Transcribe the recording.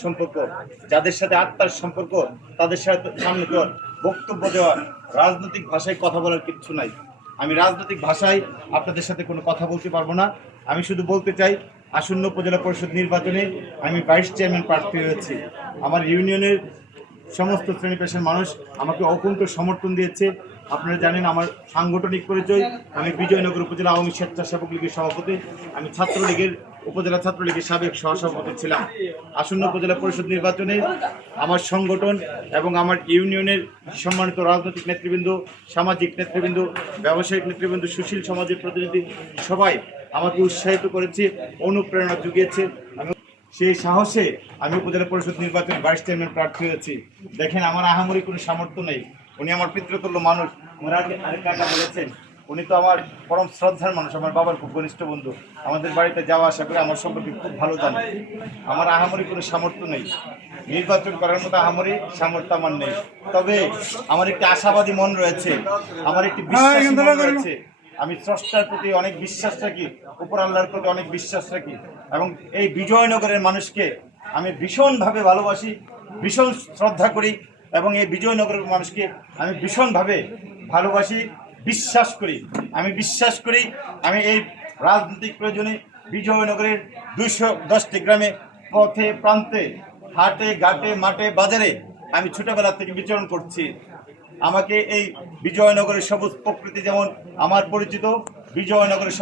সম্পর্ক, যাদের সাথে আত্মার সম্পর্ক, তাদের সাথে সামনে তো বক্তব্য দেওয়া, রাজনৈতিক ভাষায় কথা বলার কিচ্ছু নাই। আমি রাজনৈতিক ভাষায় আপনাদের সাথে কোনো কথা বলতে পারবো না। আমি শুধু বলতে চাই, আসন্ন উপজেলা পরিষদ নির্বাচনে আমি ভাইস চেয়ারম্যান প্রার্থী হয়েছি। আমার ইউনিয়নের সমস্ত শ্রেণী পেশার মানুষ আমাকে অকুণ্ঠ সমর্থন দিয়েছে। আপনারা জানেন আমার সাংগঠনিক পরিচয়, আমি বিজয়নগর উপজেলা আওয়ামী স্বেচ্ছাসেবক লীগের সভাপতি, আমি ছাত্রলীগের উপজেলা ছাত্রলীগের সাবেক সহসভাপতি ছিলাম। আসন্ন উপজেলা পরিষদ নির্বাচনে আমার সংগঠন এবং আমার ইউনিয়নের সম্মানিত রাজনৈতিক নেতৃবৃন্দ, সামাজিক নেতৃবৃন্দ, ব্যবসায়িক নেতৃবৃন্দ, সুশীল সমাজের প্রতিনিধি সবাই আমাকে উৎসাহিত করেছে, অনুপ্রেরণা জুগিয়েছে। সেই সাহসে আমি উপজেলা পরিষদ নির্বাচনে ভাইস চেয়ারম্যান প্রার্থী হয়েছি। দেখেন, আমার আহামরি কোনো সামর্থ্য নেই। উনি আমার পিতৃতুল্য মানুষ। আরেক কাকা বলেছেন, উনি তো আমার পরম শ্রদ্ধার মানুষ, আমার বাবার খুব ঘনিষ্ঠ বন্ধু। আমাদের বাড়িতে যাওয়া আসা করে আমার সম্পর্কে খুব ভালো জানে। আমার আহামরি কোনো সামর্থ্য নেই, নির্বাচন করার মতো আহামরি সামর্থ্য আমার নেই। তবে আমার একটি আশাবাদী মন রয়েছে, আমার একটি বিশ্বাসী মন রয়েছে। আমি স্রষ্টার প্রতি অনেক বিশ্বাস রাখি, উপর আল্লাহর প্রতি অনেক বিশ্বাস রাখি, এবং এই বিজয়নগরের মানুষকে আমি ভীষণভাবে ভালোবাসি, ভীষণ শ্রদ্ধা করি, এবং এই বিজয়নগরের মানুষকে আমি ভীষণভাবে ভালোবাসি, বিশ্বাস করি। আমি বিশ্বাস করি আমি এই রাজনৈতিক প্রয়োজনে বিজয়নগরের 210টি গ্রামে, পথে প্রান্তে, হাটে ঘাটে, মাঠে বাজারে আমি ছোটবেলা থেকে বিচরণ করছি। আমাকে এই বিজয়নগরের সবুজ প্রকৃতি যেমন আমার পরিচিত, বিজয়নগরের